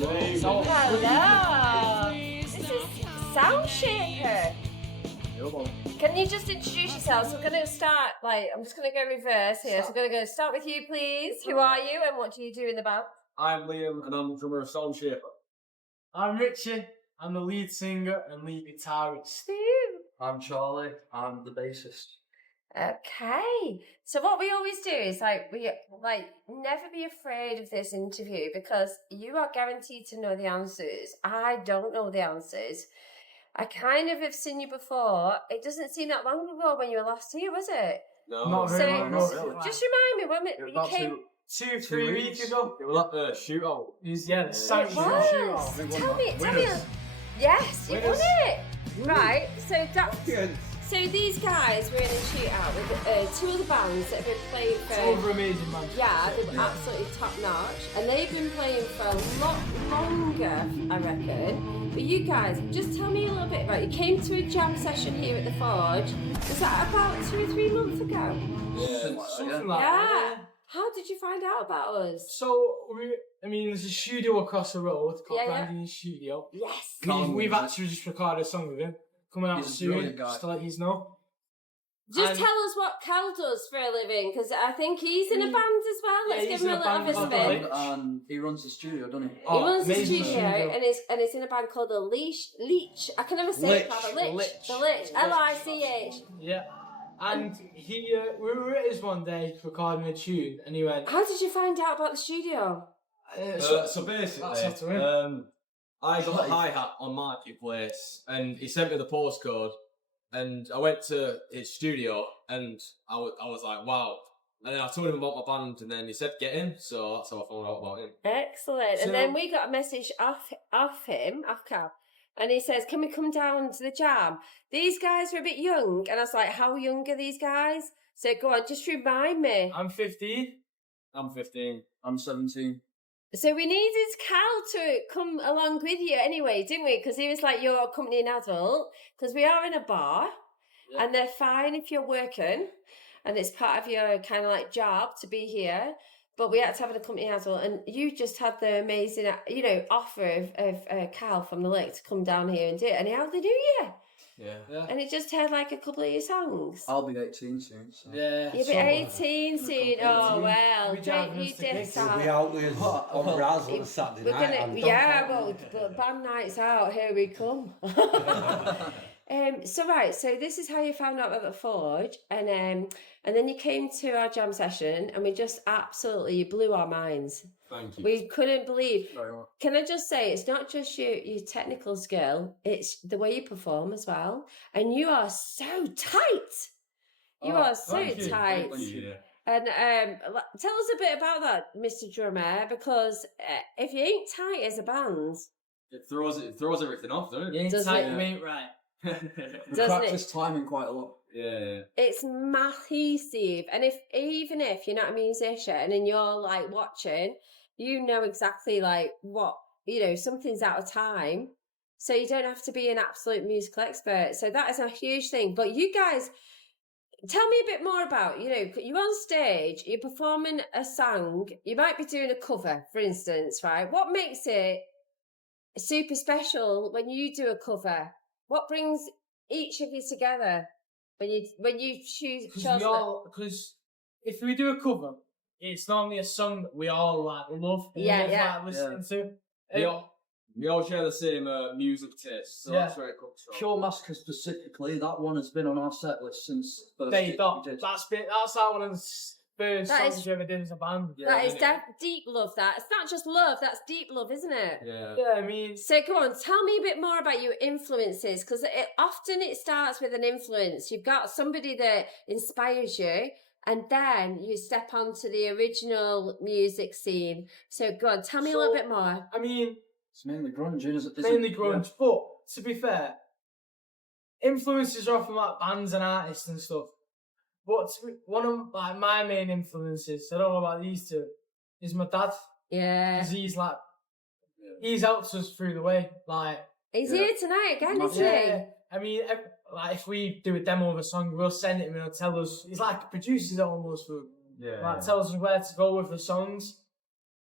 Hello. This is Soundshaper. Can you just introduce yourself? So I'm going to start, I'm just going to go reverse here. So I'm going to start with you, please. Who are you and what do you do in the band? I'm Liam and I'm the drummer of Soundshaper. I'm Richie. I'm the lead singer and lead guitarist. Steve. I'm Charlie. I'm the bassist. Okay. So what we always do is never be afraid of this interview because you are guaranteed to know the answers. I don't know the answers. I kind of have seen you before. It doesn't seem that long ago when you were last here, was it? No, Not very long. Not really. Just remind me when you came. 2-3 weeks ago. It was at the shootout. The Soundshaper It shootout. was. Tell me. Yes, you won it. Right. So these guys were in a shootout with two other bands that have been playing for. Two other amazing bands. Yeah, they're absolutely top notch, and they've been playing for a lot longer, I reckon. But you guys, just tell me a little bit about. You came to a jam session here at the Forge. Was that about 2 or 3 months ago? Yeah. Something like Yeah. that. How did you find out about us? So, there's a studio across the road called Yeah. Brandon's Studio. Yes. We've actually just recorded a song with him. Coming out He's a soon, brilliant guy. just to let you know. Just And- tell us what Cal does for a living, because I think he's in a band as well. Let's Yeah, give he's him a in a little band bit of a called spin. The And he runs the studio, doesn't he? He runs the amazing studio, and he's in a band called the Leech. I can never say it properly. The Lich. L-I-C-H. Yeah. And we were at his one day recording a tune, and he went. How did you find out about the studio? So basically, That's what I mean. I got a hi-hat on Marketplace and he sent me the postcode and I went to his studio and I was like, wow. And then I told him about my band and then he said, get in. So that's how I found out about him. Excellent. So- And then we got a message off Cal, and he says, can we come down to the jam? These guys are a bit young. And I was like, how young are these guys? So go on, just remind me. I'm 15. I'm 15. I'm 17. So we needed Cal to come along with you anyway, didn't we? Because he was like, you're accompanying adult. Because we are in a bar, Yeah. and they're fine if you're working, and it's part of your kind of like job to be here. But we had to have an accompanying adult, and you just had the amazing, offer of Cal from the Lake to come down here and do it. And how they do you? Yeah. And it just had like a couple of your songs. I'll be 18 soon. So. Yeah. You'll be 18 soon. Oh well, We don't driving you us to gigs. diss We'll be out with on Raz on Saturday We're night. gonna, and but band nights out, here we come. So this is how you found out about the Forge, and then you came to our jam session, and we just you blew our minds. Thank you. We couldn't believe. Very well. Can I just say, it's not just your technical skill; it's the way you perform as well, and you are so tight. You are so thank you. tight. Thank you. And tell us a bit about that, Mr. Drummer, because if you ain't tight as a band, It throws everything off, doesn't You it? ain't Doesn't tight, it? you ain't right. We Doesn't practice timing quite a lot. Yeah. it's massive. And even if you're not a musician and you're like watching, you know exactly like what, something's out of time. So you don't have to be an absolute musical expert. So that is a huge thing. But you guys, tell me a bit more about, you're on stage, you're performing a song, you might be doing a cover, for instance, right? What makes it super special when you do a cover? What brings each of you together when you choose? Because if we do a cover, it's normally a song that we all love. And Yeah, love, yeah. listening to. We all share the same music taste, so Yeah. that's where it comes from. Pure Massacre specifically, that one has been on our set list since first Day gig dot. we did. That's like one of the first That songs is- you ever did as a band. That is isn't deep love. That it's not just love. That's deep love, isn't it? Yeah. Yeah, I mean, So go on, tell me a bit more about your influences, because often it starts with an influence. You've got somebody that inspires you, and then you step onto the original music scene. So go on, tell me a little bit more. I mean, It's mainly grunge, isn't it? mainly grunge, but to be fair, influences are often like bands and artists and stuff. But one of my main influences, I don't know about these two, is my dad. Yeah, Because he's helped us through the way. he's Yeah. here tonight again, isn't Yeah, I mean, if we do a demo of a song, we'll send it and he'll tell us. He's like a producer almost for Yeah. tells us where to go with the songs.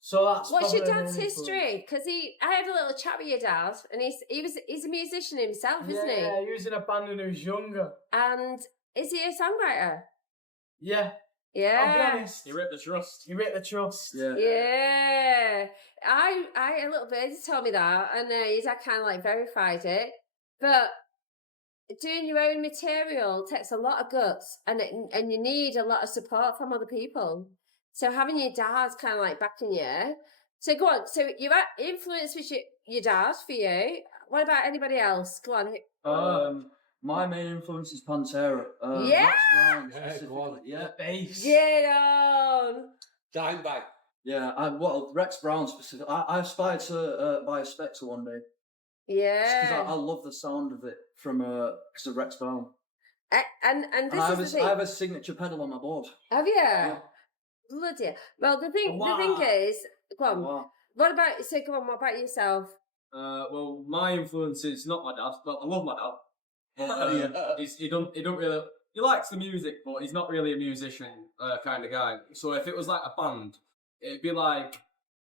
So that's What's your probably dad's an influence. history? Because I had a little chat with your dad, and he's a musician himself, isn't he? Yeah, he was in a band when he was younger. And is he a songwriter? Yeah. I'll be Yeah. honest. He ripped the trust. He ripped the trust. Yeah. Yeah. I a little birdie told me that, and his dad kind of like verified it. But doing your own material takes a lot of guts, and you need a lot of support from other people. So having your dad kind of like backing you. So go on. So your influence was your dad for you. What about anybody else? Go on. My main influence is Pantera. Yeah? Rex Brown Yeah, go on. specifically. Yeah. Bass. Get on. Dimebag. Yeah, Rex Brown specifically. I aspired to buy a Spectre one day. Yeah. Because I love the sound of it from because of Rex Brown. And And this is the thing. I have a signature pedal on my board. Have you? Yeah. Bloody hell. Well, the thing Wow. is, go on. Wow. What about, so go on, what about yourself? Well, my influence is not my dad, but I love my dad. But Yeah. he don't really. He likes the music, but he's not really a musician kind of guy. So if it was like a band, it'd be like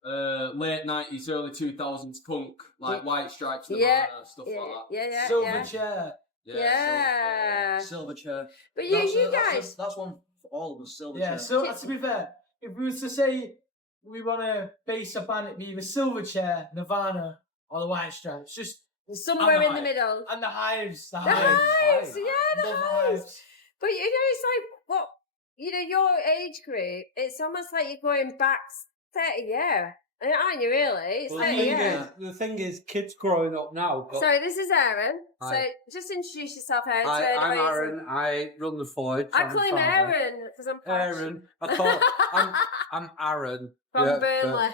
late 90s, early 2000s punk, like White Stripes, Nirvana, Yeah. stuff Yeah, like that. yeah. Silverchair. Yeah. Silverchair. But That's you a- guys, That's one for all of us. Silverchair. Yeah, so to be fair, if we was to say we want to base a band, it'd be either Silverchair, Nirvana, or the White Stripes. Just somewhere in the Hive. middle. and the Hives. The hives, yeah, the Love the hives. But it's like, what, your age group, it's almost like you're going back 30 years. Aren't you really? It's Well, 30 years. the thing is, kids growing up now. Got, So this is Aaron. Hi. So just introduce yourself, Aaron. I'm Turn away. Aaron. I run the Forge. I I'm call him founder. Aaron because I'm posh. Aaron. I'm Aaron. From yeah, Burnley.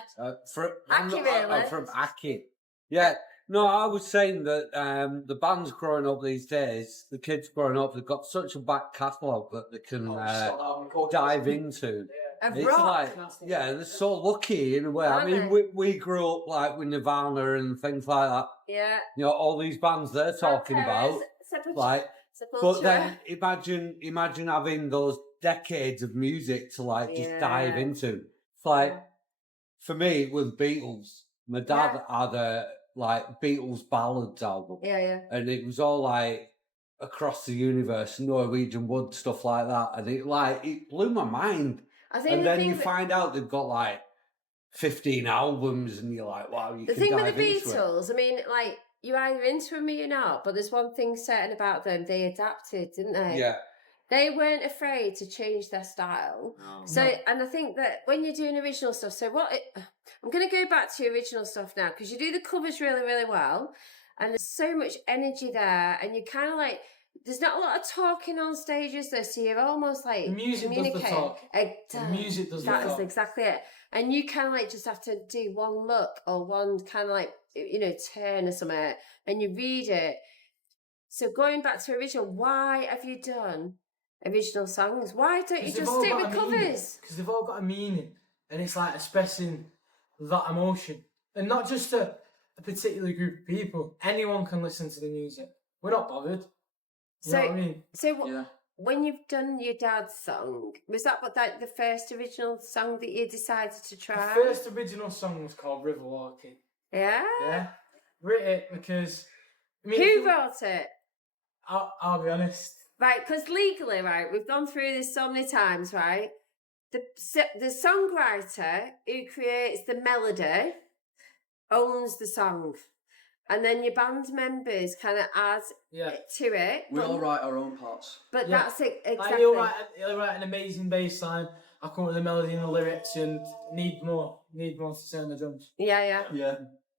I'm Aki, really? from Aki. Yeah. No, I was saying that the bands growing up these days, the kids growing up, they've got such a back catalogue that they can dive into. Of It's rock. like, yeah, they're so lucky in a way. I Aren't mean, they? we grew up like with Nirvana and things like that. Yeah. All these bands they're talking about, like. But then imagine having those decades of music to like just dive Yeah. into. It's like for me with Beatles, my dad had a like Beatles ballads album, Yeah. and it was all like across the universe, Norwegian Wood, stuff like that, and it blew my mind. I think And the then thing you find out they've got like 15 albums, and you're like, wow, you the can thing dive with the into it. Beatles, I mean, like, you're either into them or you're not, but there's one thing certain about them, they adapted, didn't they? Yeah, They weren't afraid to change their style. So, and I think that when you're doing original stuff, I'm going to go back to your original stuff now, because you do the covers really, really well, and there's so much energy there, and you kind of like, there's not a lot of talking on stages though, so you're almost like The music does the communicating. talk. The music does the That is talk. exactly it. And you kind of like just have to do one look or one kind of like, turn or something, and you read it. So going back to original, why have you done original songs? Why don't you just stick with covers? Because they've all got a meaning, and it's like expressing that emotion, and not just a particular group of people. Anyone can listen to the music. We're not bothered. You know what I mean? So when you've done your dad's song, was that the first original song that you decided to try? The first original song was called River Walking. Yeah? Yeah. Wrote it because... Who wrote it? I'll be honest. Right, because legally, right, we've gone through this so many times, right? The songwriter who creates the melody owns the song. And then your band members kind of add to it. We all write our own parts. But Yeah. that's it, Like, exactly. he'll write an amazing bass line. I'll come up with the melody and the lyrics and need more to turn the drums. Yeah. Yeah.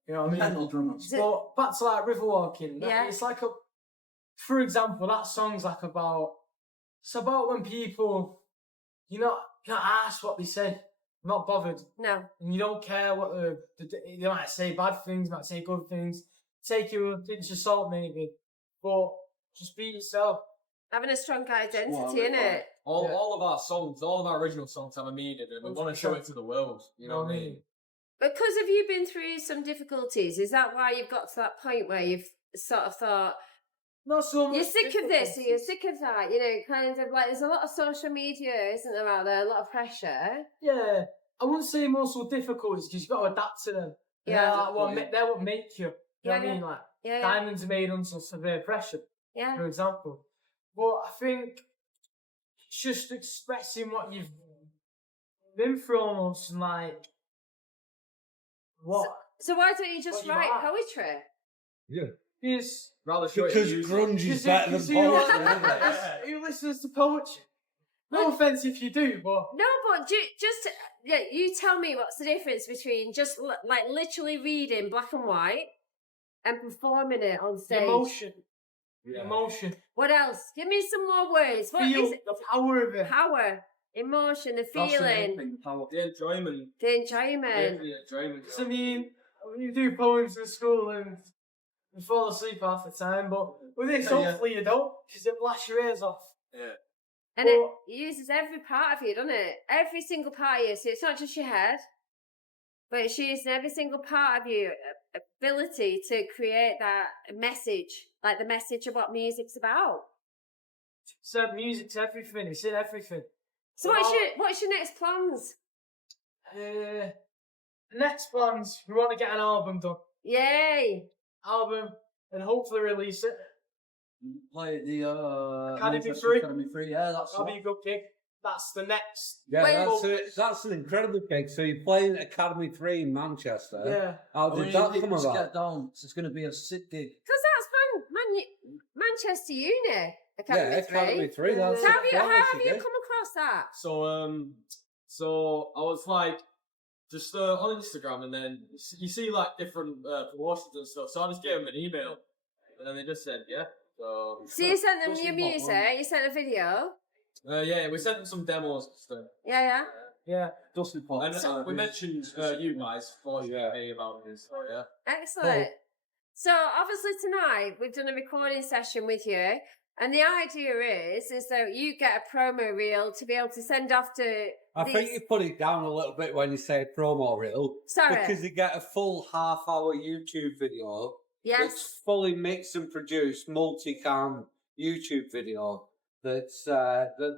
You know what I mean? Metal drummers. But back to like River Walking. Yeah. It's like for example, that song's like it's about when people, you're not asked what they say. You're not bothered. No. And you don't care what they might say bad things, might say good things. Take you with a pinch of salt maybe. But just be yourself. Having a strong identity, Well, innit? All of our songs, all of our original songs have a meaning, and we want to show it to the world. You know what I mean? Because have you been through some difficulties? Is that why you've got to that point where you've sort of thought, Not so much. you're sick of this or you're sick of that? Kind of like there's a lot of social media, isn't there, out there? A lot of pressure. Yeah. I wouldn't say muscle difficulties because you've got to adapt to them. Yeah. They're what make you. You know what I mean? Like, Yeah. diamonds are made under severe pressure, Yeah. for example. But I think it's just expressing what you've been through almost, and like, what? So why don't you just What you write are. poetry? Yeah. Is Rather show it Because in music. grunge is better than poetry. Who listens to poetry? No offense if you do, but No, but you tell me what's the difference between just like literally reading black and white and performing it on stage. emotion. Yeah. Emotion. What else? Give me some more words. What Feel is it? the power of it. Power, emotion, the That's the main feeling, thing, power. The enjoyment. the enjoyment. The enjoyment. So, I mean, when you do poems in school and you fall asleep half the time, but with this, Yeah. hopefully you don't, because it blasts your ears off. Yeah. And it uses every part of you, doesn't it? Every single part of you. So it's not just your head, but it's using every single part of you, ability to create that message, like the message of what music's about. So music's everything. It's in everything. So what's your next plans? Next plans, we want to get an album done. Yay! Album, and hopefully release it. Play the Academy Manchester 3. Academy 3. Yeah, that's That'll what. be a good gig. That's the next. Yeah, Wait. that's an incredible gig. So you're playing Academy 3 in Manchester. Yeah. How did that come Let's about? get down. It's going to be a sick gig. Because that's Manchester Uni Academy Yeah, 3. Academy 3. That's So how have you quality gig. come across that? So I was like, just on Instagram, and then you see like different promotions and stuff. So I just gave them an email, and then they just said, yeah. So you sent them Doesn't your want music, one. you sent a video. Yeah, we sent them some demos and stuff. Yeah. Yeah. Dusty Pop. And we mentioned you guys before you came about this. So yeah. Excellent. So obviously tonight we've done a recording session with you, and the idea is that you get a promo reel to be able to send off to. I think you put it down a little bit when you say promo reel. Sorry. Because you get a full half-hour YouTube video. Yes. It's fully mixed and produced, multi-cam YouTube video that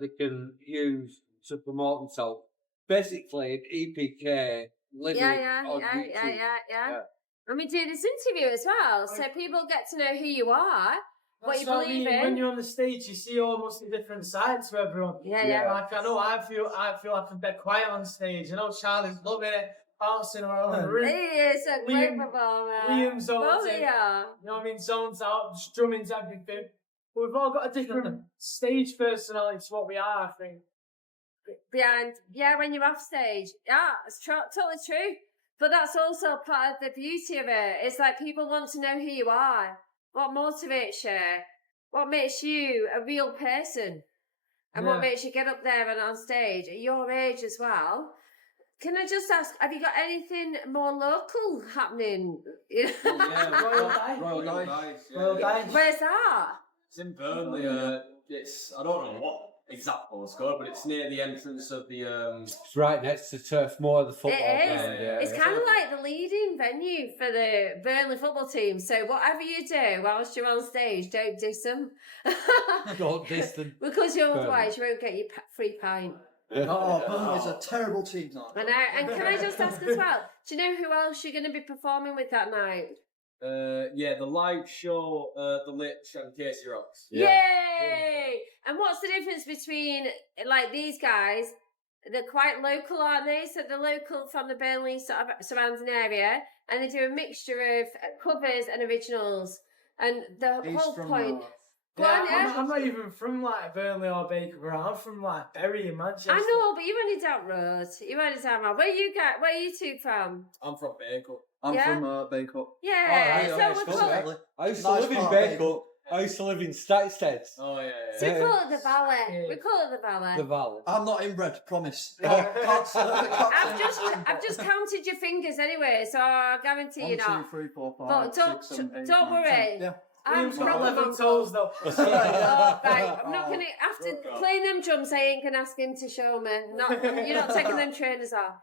they can use to promote themselves. Basically, an EPK living on YouTube. Yeah. And we do this interview as well, so people get to know who you are, what you That's believe I mean. in. When you're on the stage, you see almost a different side to everyone. Yeah. Like I know, I feel like I'm a bit quiet on stage. I know Charlie's loving it, bouncing around the room. He is a great Liam- performer. Liam's Both zones of in. you. You know what I mean? Zones out, strumming's everything. But we've all got a different stage personality to what we are, I think. Behind, when you're off stage. Yeah, it's totally true. But that's also part of the beauty of it. It's like people want to know who you are, what motivates you, what makes you a real person, and what Yeah. makes you get up there and on stage at your age as well. Can I just ask, have you got anything more local happening? Royal Dice. Royal Dice. Royal Dice. Where's that? It's in Burnley. It's I don't know what exact postcode, but it's near the entrance of the. It's right next to Turf Moor, the football It is. ground. Yeah, It's yeah. kind of like the leading venue for the Burnley football team. So whatever you do whilst you're on stage, don't diss them. Don't diss them. Because otherwise you won't get your free pint. Oh, Burnley's a terrible team now. And can I just ask as well, do you know who else you're going to be performing with that night? The live show, the Lich and Casey Rocks. Yay! And what's the difference between, like, these guys? They're quite local, aren't they? So they're local from the Burnley sort of surrounding area, and they do a mixture of covers and originals. And the He's whole from, point... Go Yeah, on, yeah. I'm not even from like Burnley or Baker. I'm from like Bury in Manchester. I know, but you're only down road. You're only down road. Where are you two from? I'm from Baker. I'm Yeah? from Baker. Yeah, Oh, so right, we nice, call nice. it... I used to Nice live in part of Baker. I used to live in Statstead. Oh yeah. So we Yeah. call it the Valley. Yeah. We call it the Valley. The Valley. I'm not inbred, promise. I've just counted your fingers anyway, so I guarantee you 1, 2, not. 3, 4, 5, But don't- 6, 7, 8, don't 9, worry. 10. Yeah. I'm Liam's got from 11 Mongo. toes though. Oh, right. I'm not gonna after Oh, God. playing them drums. I ain't gonna ask him to show me. You're not taking them trainers off.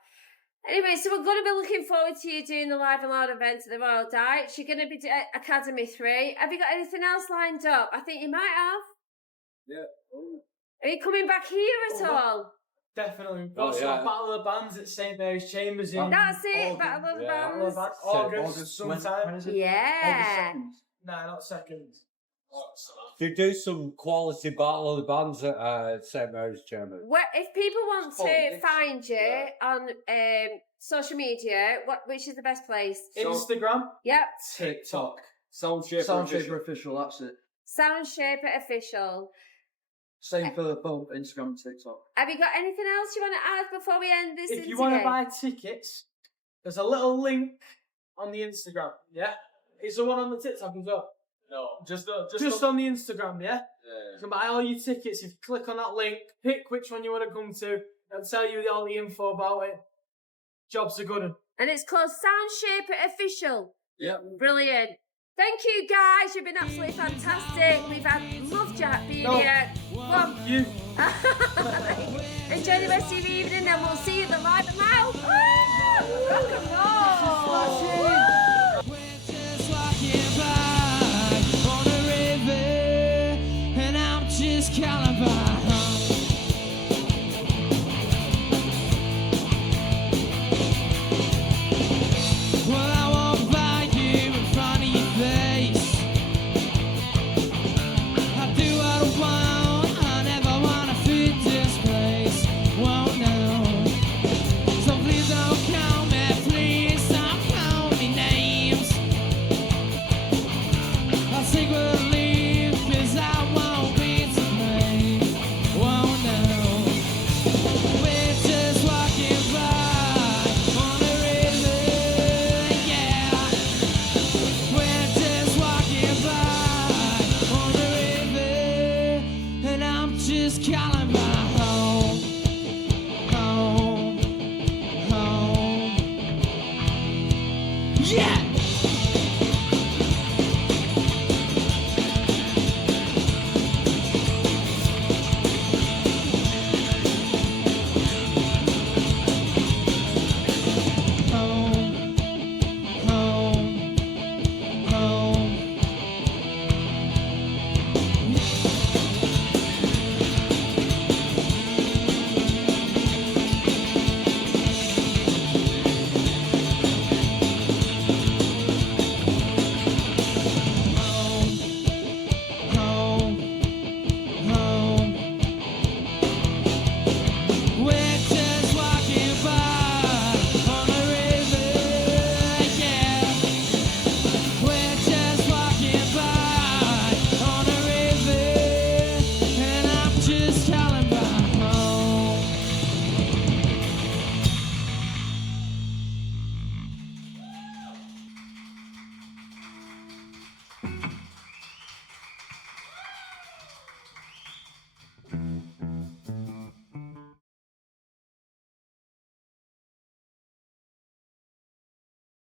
Anyway, so we're going to be looking forward to you doing the Live and Loud event at the Royal Dice. You're going to be at Academy 3. Have you got anything else lined up? I think you might have. Yeah. Are you coming back here at all? Definitely. We've Oh, also yeah. got Battle of the Bands at St Mary's Chambers in That's it. August. Battle of the Yeah. Battle of Bands. the August When sometime. is it? Yeah. August 2nd. No, not second. They do some quality Battle of the Bands at St Mary's Chamber. If people want to politics. find you on social media, which is the best place? Instagram, Yep. TikTok. Soundshaper. Soundshaper official, that's it. Soundshaper official. Same for both Instagram and TikTok. Have you got anything else you want to add before we end this If you interview? want to buy tickets, there's a little link on the Instagram. Yeah, is there one on the TikTok as well? No, just Just on the Instagram. Yeah, Yeah. you can buy all your tickets. If you click on that link, pick which one you want to come to. It'll tell you all the info about it. Jobs are good. And it's called Soundshaper Official. Yep. Brilliant. Thank you guys. You've been absolutely fantastic. We've loved Jack being here. Well, You. enjoy the rest of your evening and we'll see you at the live and loud. Rock and roll. Woo! Just walking by on the river, and I'm just calling by. Well, I walk by you in front of your face. I do what I want. I never wanna fit this place. Won't know. So please don't call me, please don't call me names. I'll secretly leave 'cause I won't be to blame. Won't know. We're just walking by on the river, yeah. We're just walking by on the river, and I'm just calling my home, home, home. Yeah!